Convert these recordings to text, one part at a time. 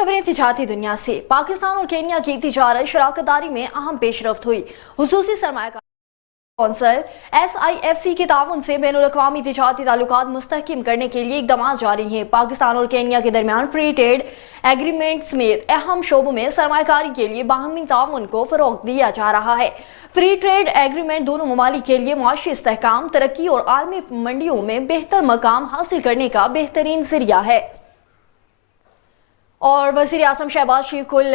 खबरें तिजारती दुनिया से। पाकिस्तान और केन्या की तिजारत शराकतदारी में अहम पेशरफ्त हुई। हुसूसी सरमायाकार कौंसल SIFC के ताउन से बैनुल-अक़वामी तिजारती ताल्लुकात मुस्तहकम करने के लिए इक़दाम जारी हैं। पाकिस्तान और केन्या के दरमियान फ्री ट्रेड एग्रीमेंट समेत अहम शोबों में सरमायाकारी के लिए बाहमी ताउन को फ़रोग़ दिया जा रहा है। फ्री ट्रेड एग्रीमेंट दोनों ममालिक के लिए मुआशी इस्तेहकाम, तरक्की और आलमी मंडियों में बेहतर मकाम हासिल करने का बेहतरीन ज़रिया है। और वज़ीर आज़म शहबाज शरीफ कुल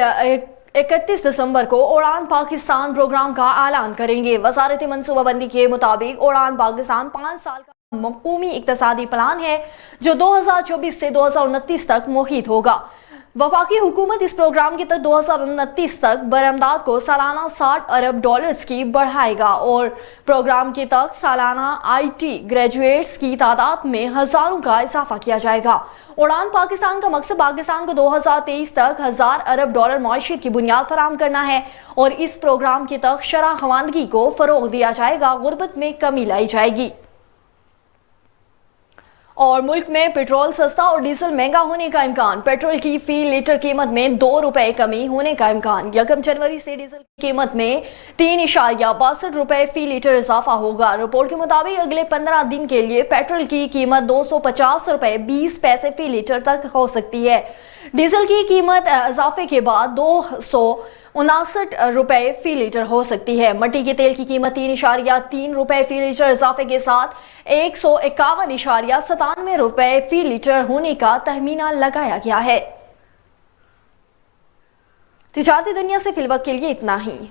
31 दिसंबर को उड़ान पाकिस्तान प्रोग्राम का ऐलान करेंगे। वज़ारती मनसूबाबंदी के मुताबिक उड़ान पाकिस्तान 5 साल का कौमी इक़्तिसादी प्लान है जो 2024 से 2029 तक मुहित होगा। वफाकी हुकूमत इस प्रोग्राम के तहत 2029 तक बरामदात को सालाना $60 अरब की बढ़ाएगा और प्रोग्राम के तहत सालाना IT ग्रेजुएट्स की तादाद में हज़ारों का इजाफा किया जाएगा। उड़ान पाकिस्तान का मकसद पाकिस्तान को 2023 तक $1000 अरब माशियत की बुनियाद फराहम करना है और इस प्रोग्राम के तहत शरह खवानगी को फ़रोग़ दिया जाएगा, गुर्बत में कमी लाई जाएगी। और मुल्क में पेट्रोल सस्ता और डीजल महंगा होने का इम्कान। पेट्रोल की फी लीटर कीमत में ₹2 कमी होने का इम्कान। 1 जनवरी से डीजल की कीमत में 3.62 रुपए फी लीटर इजाफा होगा। रिपोर्ट के मुताबिक अगले 15 दिन के लिए पेट्रोल की कीमत ₹250.20 फी लीटर तक हो सकती है। डीजल की कीमत इजाफे के बाद ₹259 फी लीटर हो सकती है। मट्टी के तेल की कीमत ₹3.3 फी लीटर इजाफे के साथ ₹151.97 फी लीटर होने का तहमीना लगाया गया है। तिजारती दुनिया से फिलवक्त के लिए इतना ही।